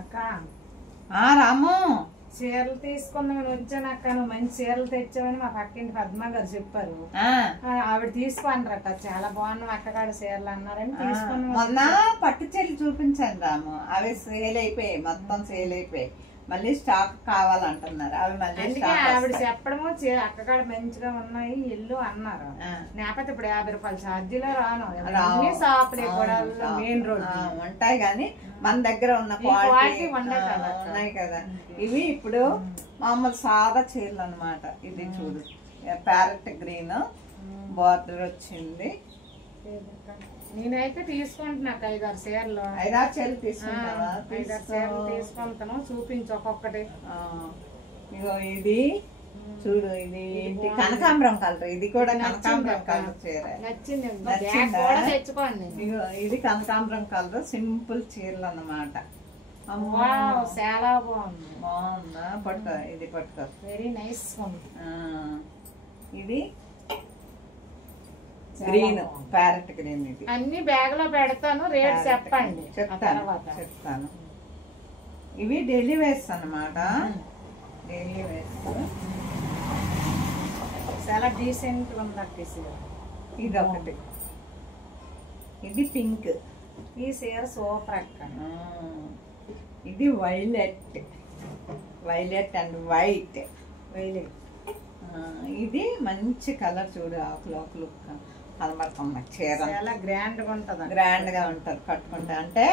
అక్క రాము చీరలు తీసుకుందామని వచ్చాను అక్క. నువ్వు మంచి చీరలు తెచ్చావని మా పక్కింటి పద్మ గారు చెప్పారు. ఆవిడ తీసుకున్నారట. చాలా బాగున్నావు అక్కగాడ చీరలు అన్నారని తీసుకున్నాం. మొన్న పట్టు చీరలు చూపించాను రాము. అవి సేల్ అయిపోయాయి, మొత్తం సేల్ అయిపోయాయి. మళ్ళీ స్టాక్ కావాలంటున్నారు. అవి మళ్ళీ ఆవిడ చెప్పడము అక్కగాడ మంచిగా ఉన్నాయి ఇల్లు అన్నారు. లేకపోతే ఇప్పుడు 50 రూపాయల ఛార్జీలో రాను. షాపులే కూడా మెయిన్ రోడ్ ఉంటాయి కానీ మన దగ్గర ఉన్న క్వాలిటీ ఉన్నాయి కదా. ఇవి ఇప్పుడు మామూలు సాదా చీరలు అన్నమాట. ఇది చూడు, ప్యారెట్ గ్రీన్ బార్డర్ వచ్చింది. నేనైతే తీసుకుంటున్నా 5-6 చీరలు. 5-6 చీరలు తీసుకుంటావా? 5-6 చీరలు తీసుకుంటాను. చూపించు ఒక్కొక్కటి. ఇగో ఇది చూడు, ఇది ఏంటి కనకాంబరం కలర్. ఇది కూడా కనకాంబరం కలర్ చీర. నచ్చింది, తెచ్చుకోండి. ఇగో ఇది కనకాంబరం కలర్ సింపుల్ చీరలు అన్నమాట. చాలా బాగుంది. బాగుందా? పట్టుకో, ఇది పట్టుకో. Very nice. ఇది గ్రీన్, ప్యారెట్ గ్రీన్. ఇది అన్ని బ్యాగ్ లో పెడతాను. రేట్ చెప్పండి. చెప్తాను. ఇవి డైలీ వేర్స్ అన్నమాట. డైలీ వేర్స్ చాలా డీసెంట్ ఉంది. ఇది ఒకటి. ఇది పింక్. ఈ చీర సూపర్ అక్క. ఇది violet, violet and white. Violet. ఇది మంచి కలర్ చూడు, ఆకులు కనబడుతుంది. చీర చాలా గ్రాండ్ గా ఉంటది. గ్రాండ్ గా ఉంటది కట్టుకుంటే. అంటే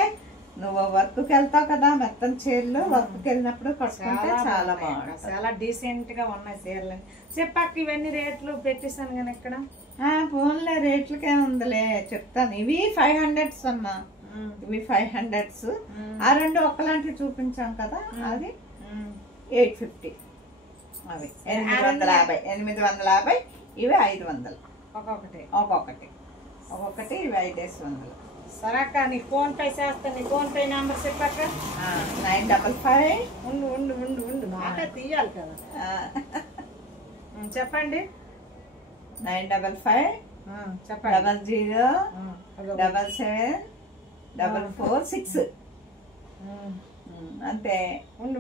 నువ్వు వర్క్ కి వెళ్తావు కదా, మెత్తని చీరలు వర్క్ కి వెళ్ళినప్పుడు కట్టుకుంటే చాలా బాగుంటుంది. చాలా డీసెంట్ గా ఉన్నాయి చీరలు. చెప్పాక ఇవన్నీ రేట్లు పెట్టేసాను కానీ ఇక్కడ ఫోన్లే రేట్లకే ఉందిలే, చెప్తాను. ఇవి 500 అమ్మా. ఇవి 500. ఆ రెండు ఒక్కలాంటివి చూపించాం కదా, అది 850. అవి 850. ఇవి 500 ఒక్కొక్కటి. ఇవి 500. సరే అక్క, నీకు ఫోన్ పే చేస్తాను. నీ ఫోన్ పే నెంబర్ చెప్పాక 955. ఉండు మాట తీయాలి కదా. చెప్పండి. 955 చెప్పండి. 00774446. అంతే. ఉండు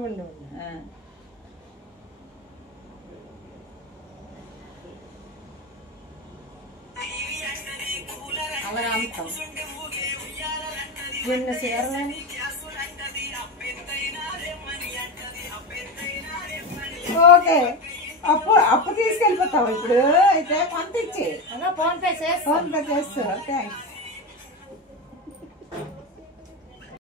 అలా అమ్ముతాం. ఎన్ని చీరలని. ఓకే, అప్పు తీసుకెళ్ళిపోతావు ఇప్పుడు. అయితే పంపించి ఫోన్ పే చేస్తాను. థ్యాంక్స్.